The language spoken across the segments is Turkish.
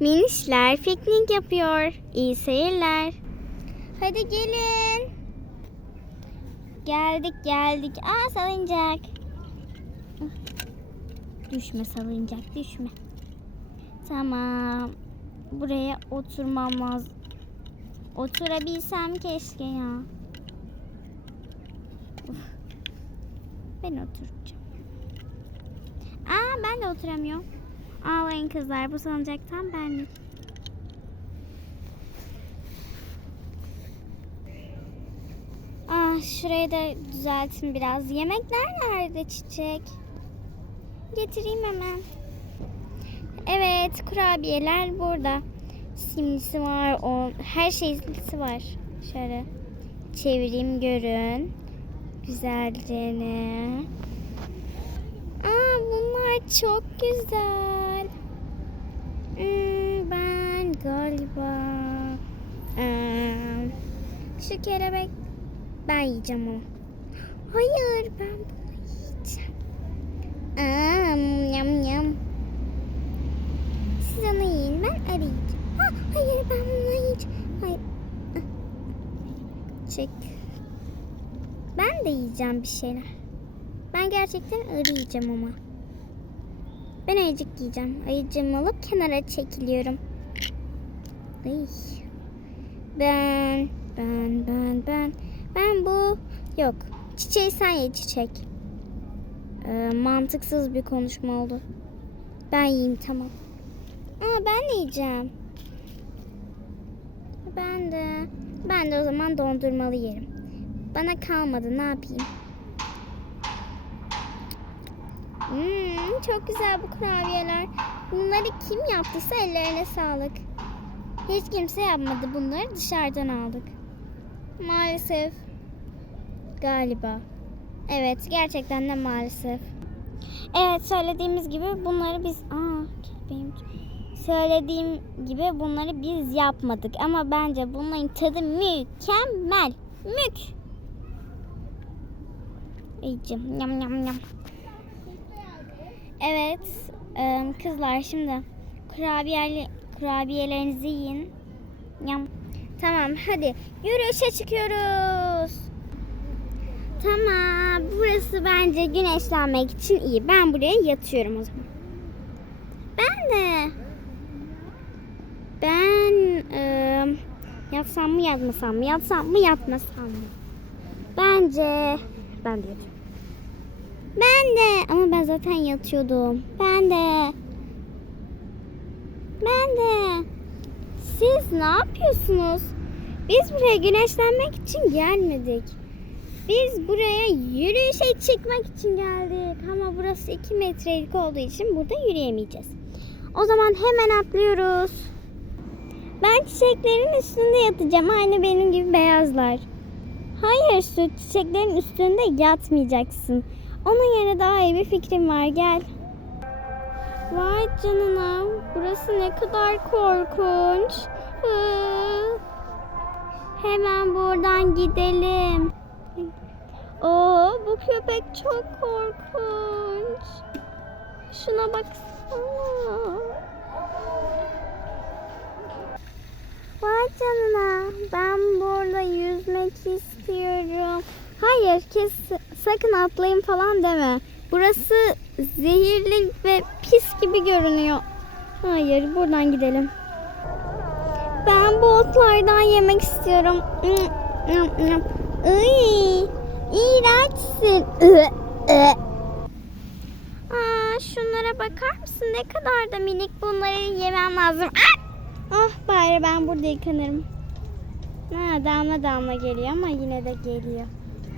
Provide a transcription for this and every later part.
Minişler piknik yapıyor. İyi seyirler. Hadi gelin. Geldik geldik. Aa salıncak. Düşme salıncak düşme. Tamam. Buraya oturmam lazım. Oturabilsem keşke ya. Ben oturacağım. Aa ben de oturamıyorum. Ağlayın kızlar bu salıncaktan benlik. Ah şurayı da düzeltin biraz. Yemekler nerede çiçek? Getireyim hemen. Evet kurabiyeler burada. Simlisi var, o her şeylisi var. Şöyle çevireyim görün. Güzelce ne? Aa bunlar çok güzel. Hmm, ben galiba Aa, şu kelebek ben yiyeceğim onu. Hayır ben bunu yiyeceğim. Aa, yam yam. Siz onu yiyin ben arayacağım. Ha, hayır ben bunu yiyeceğim. Hayır. Ah. Çek. Ben de yiyeceğim bir şeyler. Ben gerçekten arayacağım ama. Ben ayıcık yiyeceğim. Ayıcığımı alıp kenara çekiliyorum. Ay. Ben, ben, ben, ben. Ben bu... Yok. Çiçeği sen ye çiçek. Ee, mantıksız bir konuşma oldu. Ben yiyeyim tamam. Aa ben de yiyeceğim. Ben de. Ben de o zaman dondurmalı yerim. Bana kalmadı ne yapayım? Hmm, çok güzel bu kurabiyeler. Bunları kim yaptıysa ellerine sağlık. Hiç kimse yapmadı bunları dışarıdan aldık. Maalesef. Galiba. Evet gerçekten de maalesef. Evet söylediğimiz gibi bunları biz... Aa benim... Söylediğim gibi bunları biz yapmadık ama bence bunların tadı mükemmel. Mük. İyicim. Yam yam yam. Evet kızlar şimdi kurabiyeli, kurabiyelerinizi yiyin. Yam. Tamam hadi yürüyüşe çıkıyoruz. Tamam burası bence güneşlenmek için iyi. Ben buraya yatıyorum o zaman. Ben de. Ben e, yatsam mı yatmasam mı yatsam mı yatmasam mı? Bence ben de yatıyorum. Ben de ama ben zaten yatıyordum. Ben de. Ben de. Siz ne yapıyorsunuz? Biz buraya güneşlenmek için gelmedik. Biz buraya yürüyüşe çıkmak için geldik. Ama burası 2 metrelik olduğu için burada yürüyemeyeceğiz. O zaman hemen atlıyoruz. Ben çiçeklerin üstünde yatacağım. Aynı benim gibi beyazlar. Hayır Süt, çiçeklerin üstünde yatmayacaksın. Onun yerine daha iyi bir fikrim var. Gel. Vay canına. Burası ne kadar korkunç. Hemen buradan gidelim. Oo, bu köpek çok korkunç. Şuna baksana. Vay canına. Ben burada yüzmek istiyorum. Hayır kes sakın atlayın falan deme. Burası zehirli ve pis gibi görünüyor. Hayır buradan gidelim. Ben bu otlardan yemek istiyorum. Iy, iğrençsin. Aa, şunlara bakar mısın? Ne kadar da minik bunları yemem lazım. Ah! Ah bari ben burada yıkanırım. Ha, damla damla geliyor ama yine de geliyor.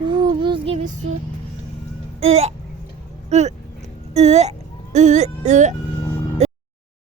Oo, buz gibi su. Ü, 呃呃呃呃。